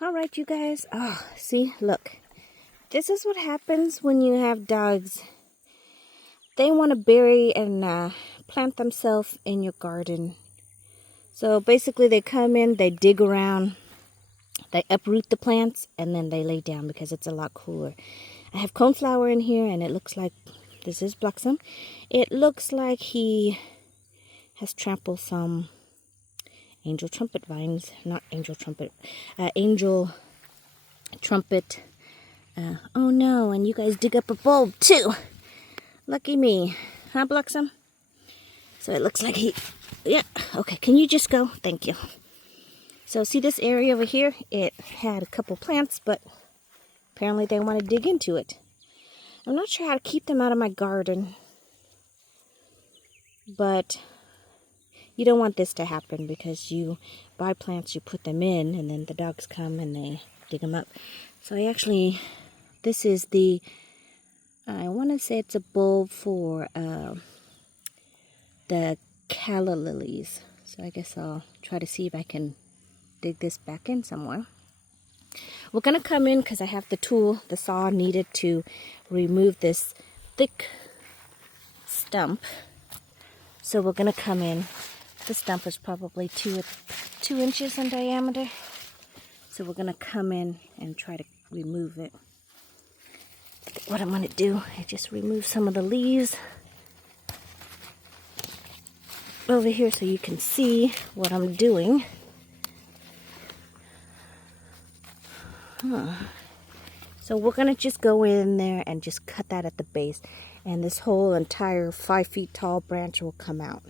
All right, you guys. Oh, see, look. This is what happens when you have dogs. They want to bury and plant themselves in your garden. So basically they come in, they dig around, they uproot the plants, and then they lay down because it's a lot cooler. I have coneflower in here, and it looks like, this is Blossom. It looks like he has trampled some angel trumpet vines. Not angel trumpet, angel trumpet. Oh no, and you guys dig up a bulb too. Lucky me. Huh, Blossom? So it looks like he... Yeah, okay, can you just go? Thank you. So see this area over here? It had a couple plants, but apparently they want to dig into it. I'm not sure how to keep them out of my garden. But you don't want this to happen because you buy plants, you put them in, and then the dogs come and they dig them up. So I actually... This is the... I want to say it's a bulb for the calla lilies. So I guess I'll try to see if I can dig this back in somewhere. We're going to come in because I have the tool, the saw needed to remove this thick stump. So we're going to come in. The stump is probably 2 inches in diameter. So we're going to come in and try to remove it. What I'm going to do is just remove some of the leaves over here so you can see what I'm doing. So we're going to just go in there and just cut that at the base. And this whole entire 5 feet tall branch will come out.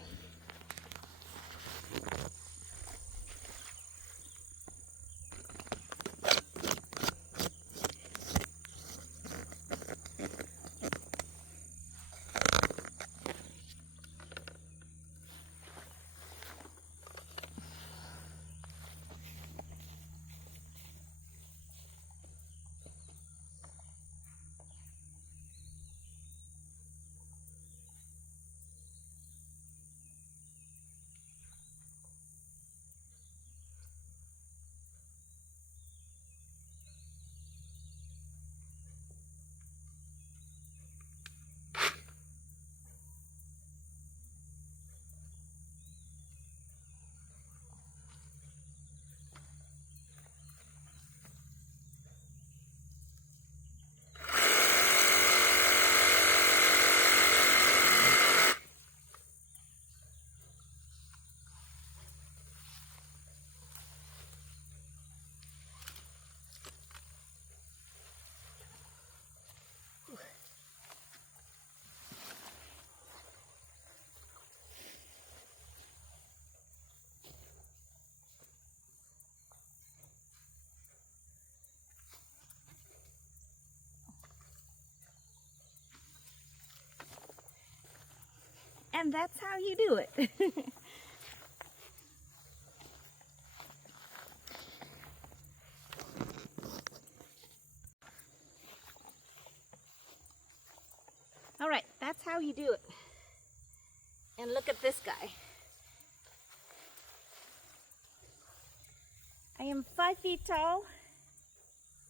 And that's how you do it. All right, that's how you do it. And look at this guy. I am 5 feet tall,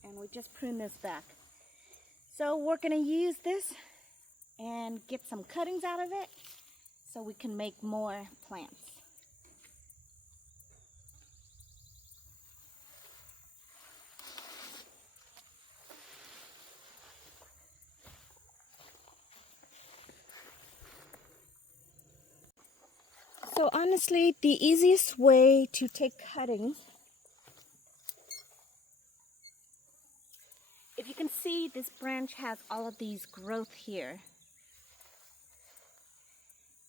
and we just pruned this back. So we're going to use this and get some cuttings out of it so we can make more plants. So honestly, the easiest way to take cuttings, if you can see, this branch has all of these growth here.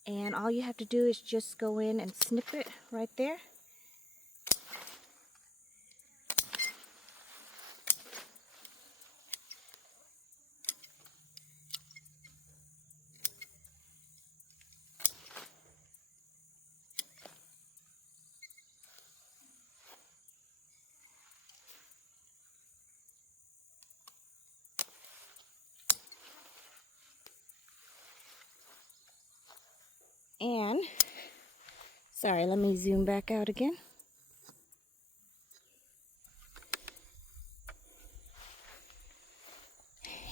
And all you have to do is just go in and snip it right there. And, sorry, let me zoom back out again.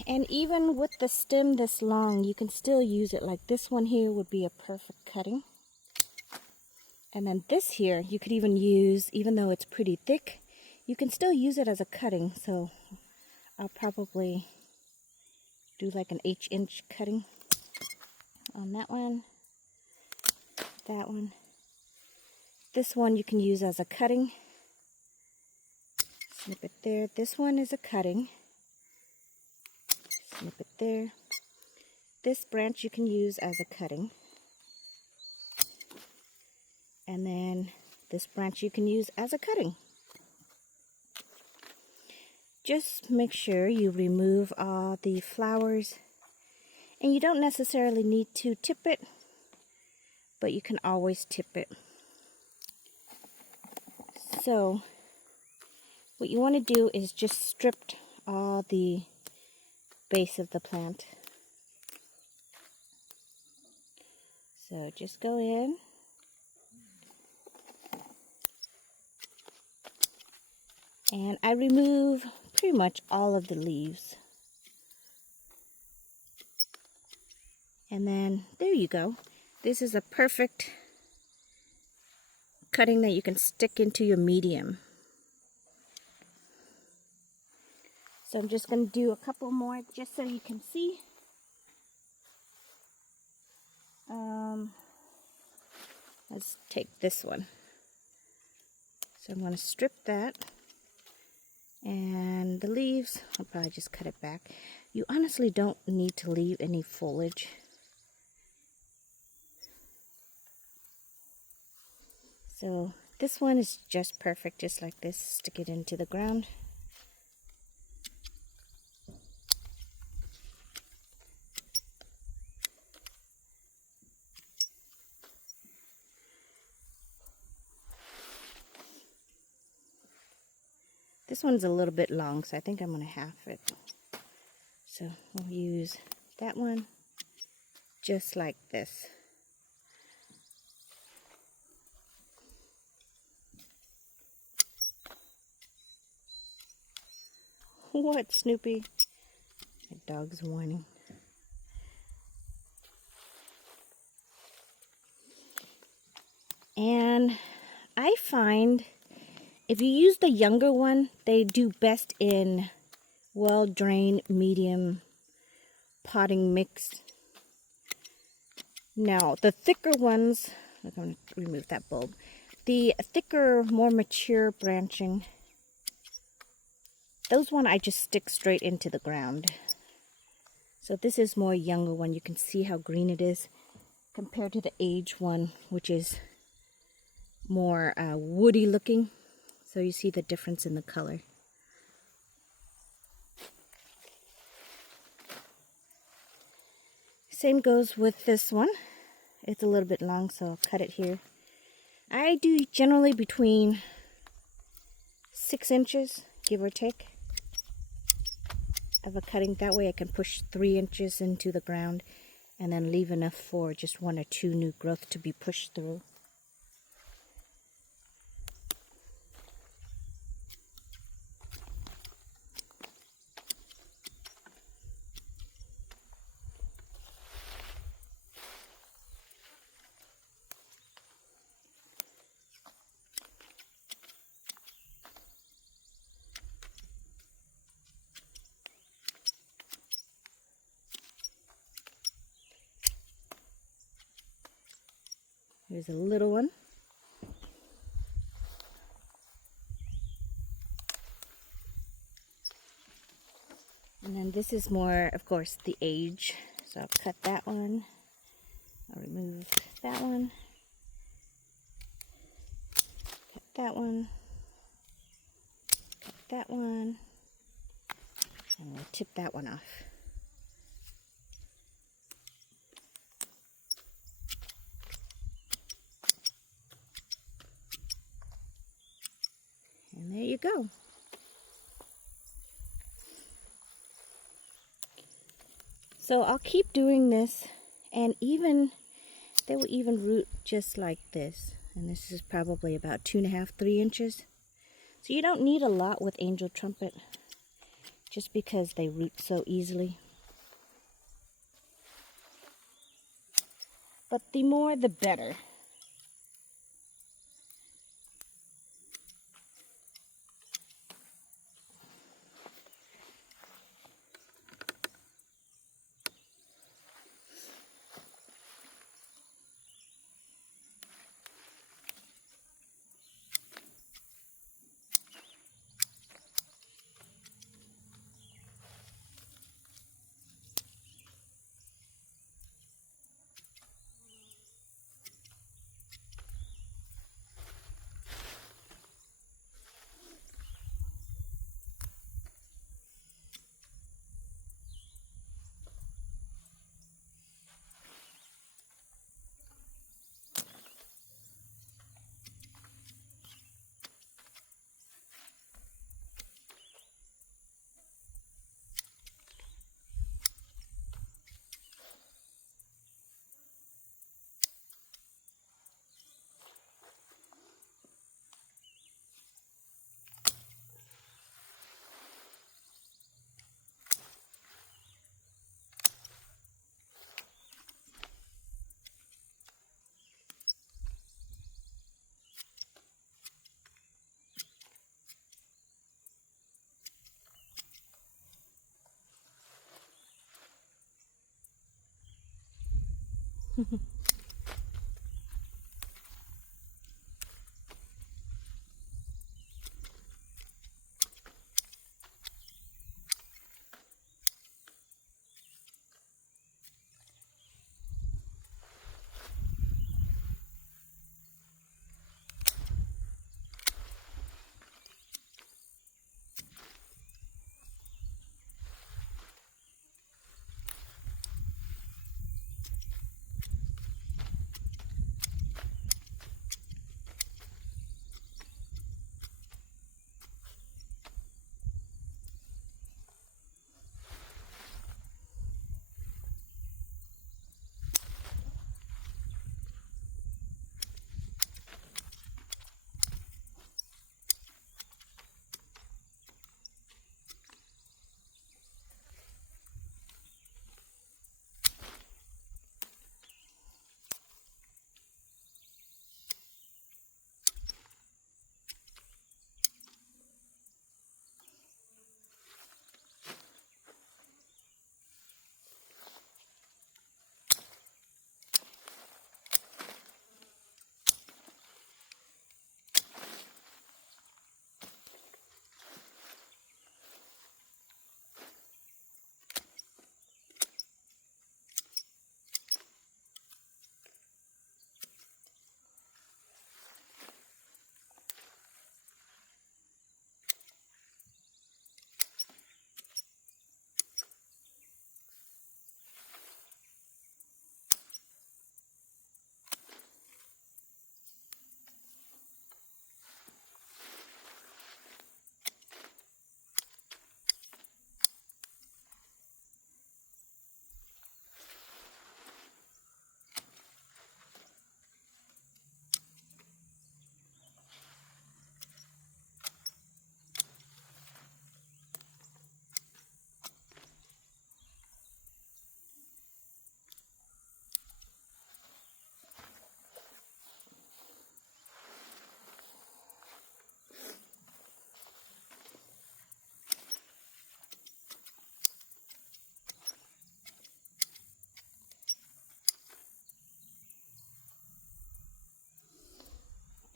And even with the stem this long, you can still use it. Like this one here would be a perfect cutting. And then this here, you could even use, even though it's pretty thick, you can still use it as a cutting. So I'll probably do like an 1/8-inch cutting on that one, that one. This one you can use as a cutting. Snip it there. This one is a cutting. Snip it there. This branch you can use as a cutting. And then this branch you can use as a cutting. Just make sure you remove all the flowers. And you don't necessarily need to tip it, but you can always tip it. So what you want to do is just strip all the base of the plant. So just go in. And I remove pretty much all of the leaves. And then there you go. This is a perfect cutting that you can stick into your medium. So I'm just going to do a couple more just so you can see. Let's take this one. So I'm going to strip that. And the leaves, I'll probably just cut it back. You honestly don't need to leave any foliage. So this one is just perfect, just like this. Stick it into the ground. This one's a little bit long, so I think I'm going to half it. So we'll use that one just like this. What, Snoopy? My dog's whining. And I find if you use the younger one, they do best in well-drained, medium potting mix. Now, the thicker ones, I'm going to remove that bulb. The thicker, more mature branching, those one I just stick straight into the ground. So this is more younger one. You can see how green it is compared to the age one, which is more woody looking. So you see the difference in the color. Same goes with this one. It's a little bit long, so I'll cut it here. I do generally between 6 inches, give or take, of a cutting. That way I can push 3 inches into the ground and then leave enough for just 1 or 2 new growth to be pushed through. Here's a little one. And then this is more, of course, the age. So I'll cut that one. I'll remove that one. Cut that one. Cut that one. And we'll tip that one off. And there you go. So I'll keep doing this, and they will even root just like this. And this is probably about 2.5, 3 inches. So you don't need a lot with angel trumpet, just because they root so easily. but the more the better.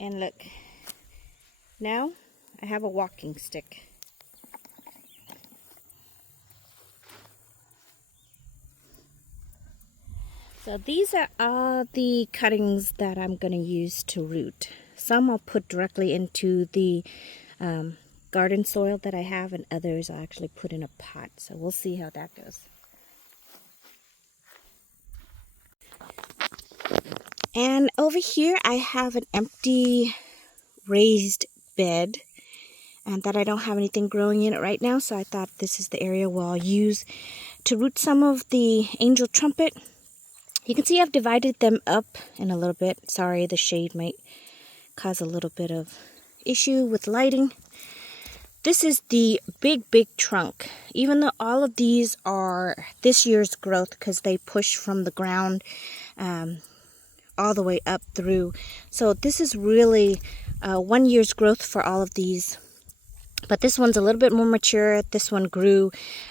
And look, now I have a walking stick. So these are all the cuttings that I'm going to use to root. Some I'll put directly into the garden soil that I have, and others I'll actually put in a pot. So we'll see how that goes. And over here I have an empty raised bed and that I don't have anything growing in it right now, so I thought this is the area where I'll use to root some of the angel trumpet. You can see I've divided them up in a little bit. Sorry, the shade might cause a little bit of issue with lighting. This is the big trunk. Even though all of these are this year's growth because they push from the ground, all the way up through. So this is really 1 year's growth for all of these. But this one's a little bit more mature. This one grew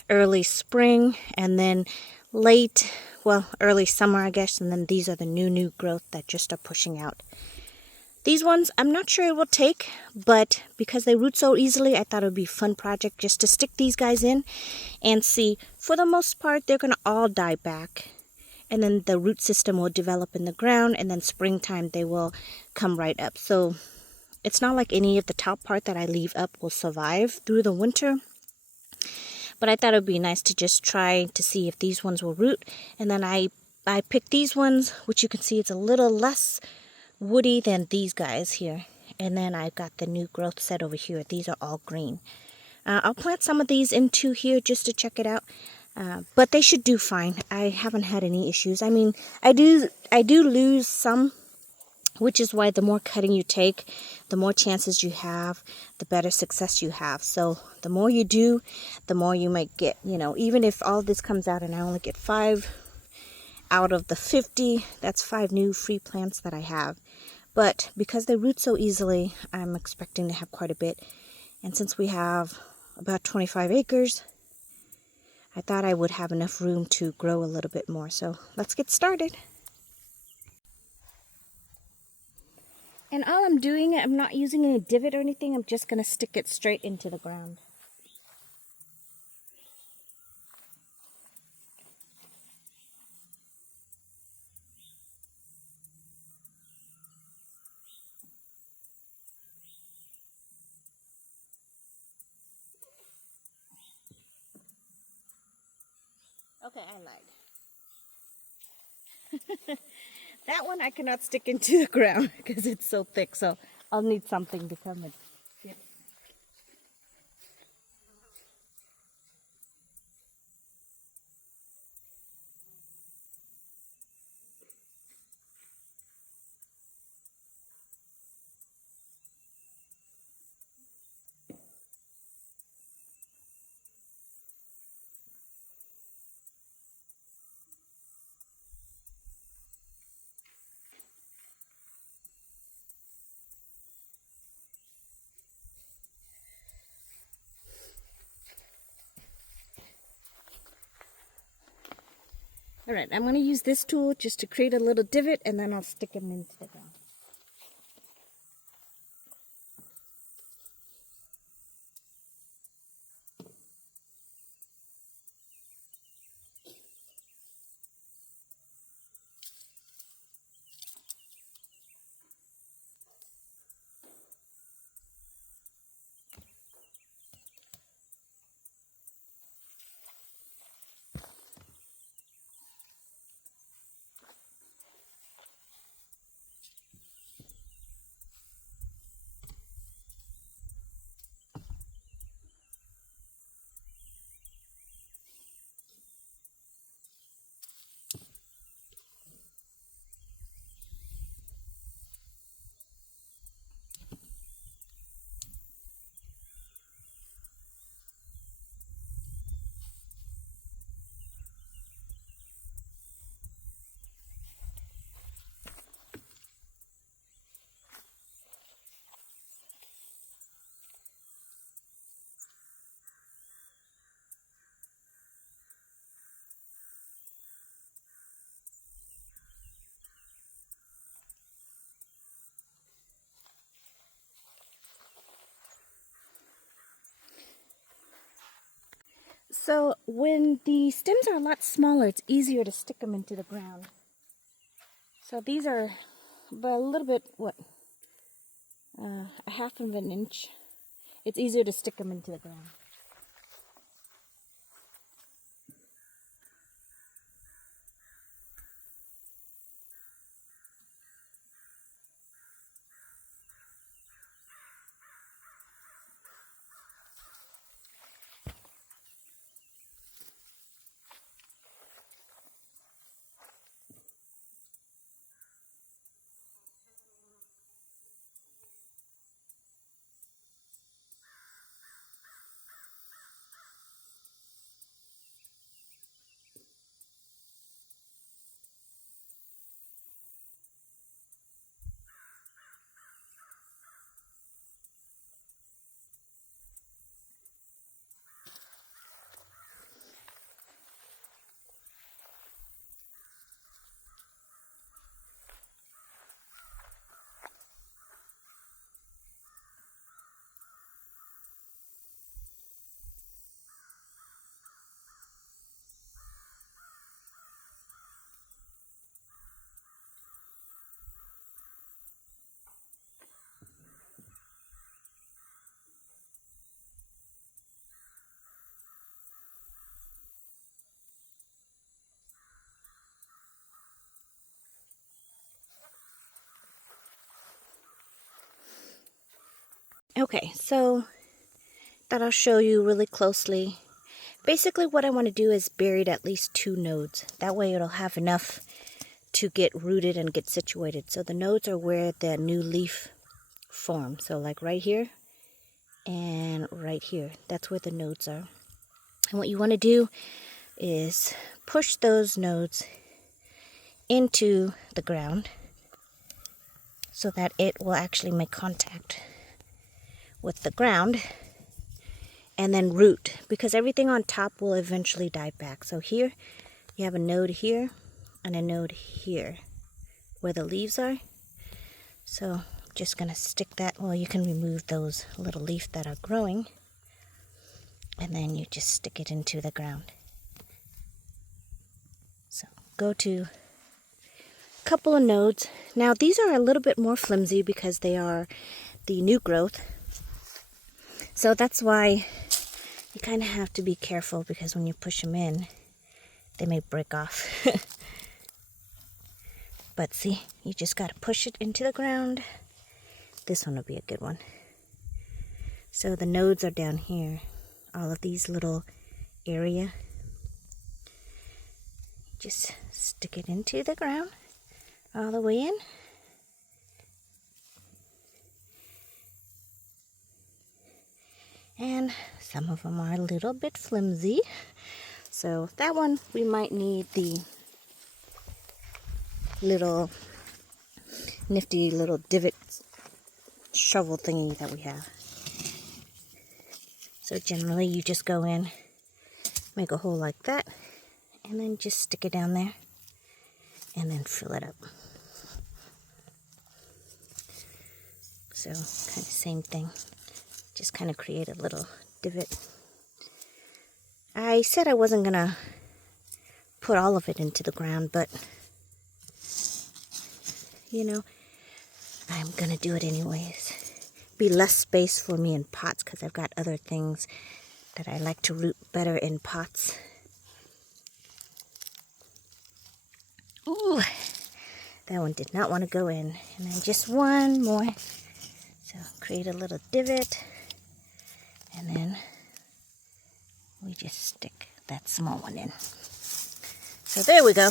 early spring and then late, well, early summer, I guess. And then these are the new growth that just are pushing out. These ones, I'm not sure it will take, but because they root so easily, I thought it would be a fun project just to stick these guys in and see. For the most part, they're going to all die back. And then the root system will develop in the ground, and then springtime they will come right up. So it's not like any of the top part that I leave up will survive through the winter. But I thought it would be nice to just try to see if these ones will root. And then I picked these ones, which you can see it's a little less woody than these guys here. And then I've got the new growth set over here. These are all green. I'll plant some of these into here just to check it out. But they should do fine. I haven't had any issues. I mean, I do lose some, which is why the more cutting you take, the more chances you have, the better success you have. So the more you do, the more you might get. You know, even if all this comes out and I only get 5 out of the 50, that's 5 new free plants that I have. But because they root so easily, I'm expecting to have quite a bit. And since we have about 25 acres, I thought I would have enough room to grow a little bit more. So let's get started. And all I'm doing, I'm not using any divot or anything. I'm just going to stick it straight into the ground. Okay, I lied. That one I cannot stick into the ground because it's so thick. So I'll need something to come and get. Alright, I'm going to use this tool just to create a little divot and then I'll stick them into the ground. So when the stems are a lot smaller, it's easier to stick them into the ground. So these are about a little bit, a 1/2 of an inch. It's easier to stick them into the ground. Okay, so that I'll show you really closely. Basically what I want to do is bury at least 2 nodes. That way it'll have enough to get rooted and get situated. So the nodes are where the new leaf forms. So like right here and right here. That's where the nodes are. And what you want to do is push those nodes into the ground so that it will actually make contact with the ground and then root, because everything on top will eventually die back. So here you have a node here and a node here where the leaves are. So just gonna stick that. Well, you can remove those little leaves that are growing, and then you just stick it into the ground. So go to a couple of nodes. Now these are a little bit more flimsy because they are the new growth. So that's why you kind of have to be careful, because when you push them in, they may break off. But see, you just got to push it into the ground. This one will be a good one. So the nodes are down here. All of these little area. Just stick it into the ground all the way in. And some of them are a little bit flimsy. So that one we might need the little nifty little divot shovel thingy that we have. So generally you just go in, make a hole like that, and then just stick it down there and then fill it up. So kind of same thing. Just kind of create a little divot. I said I wasn't gonna put all of it into the ground, but you know, I'm gonna do it anyways. Be less space for me in pots because I've got other things that I like to root better in pots. Ooh, that one did not want to go in. And then just one more. So create a little divot. And then we just stick that small one in. So there we go.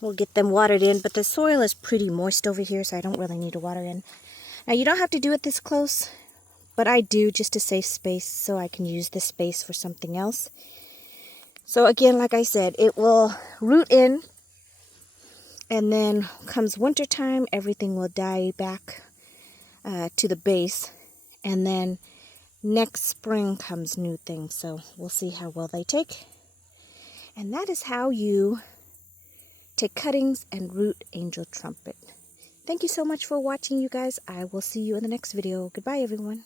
We'll get them watered in, but the soil is pretty moist over here, so I don't really need to water in. Now you don't have to do it this close, but I do just to save space so I can use this space for something else. So again, like I said, it will root in, and then comes winter time, everything will die back to the base, and then next spring comes new things, so we'll see how well they take. And that is how you take cuttings and root angel trumpet. Thank you so much for watching, you guys. I will see you in the next video. Goodbye, everyone.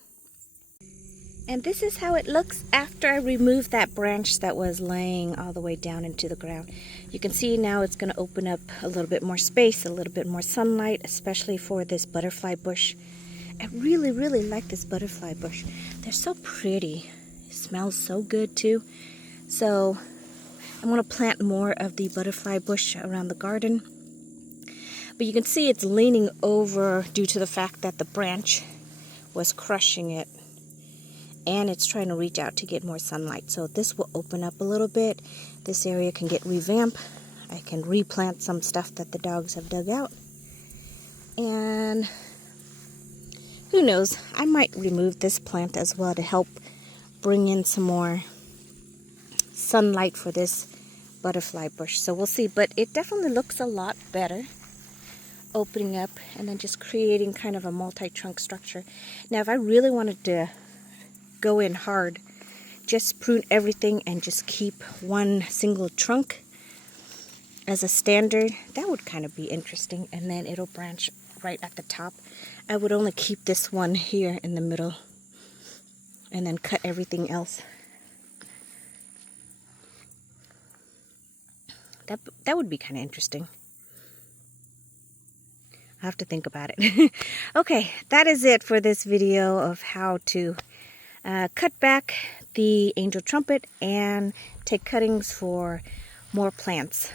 And this is how it looks after I remove that branch that was laying all the way down into the ground. You can see now it's going to open up a little bit more space, a little bit more sunlight, especially for this butterfly bush. I really, really like this butterfly bush. They're so pretty. It smells so good too. So I'm going to plant more of the butterfly bush around the garden. But you can see it's leaning over due to the fact that the branch was crushing it. And it's trying to reach out to get more sunlight. So this will open up a little bit. This area can get revamped. I can replant some stuff that the dogs have dug out. And who knows, I might remove this plant as well to help bring in some more sunlight for this butterfly bush. So we'll see, but it definitely looks a lot better opening up and then just creating kind of a multi-trunk structure. Now if I really wanted to go in hard, just prune everything and just keep one single trunk as a standard, that would kind of be interesting, and then it'll branch right at the top. I would only keep this one here in the middle and then cut everything else. That would be kind of interesting. I have to think about it. Okay, that is it for this video of how to cut back the angel trumpet and take cuttings for more plants.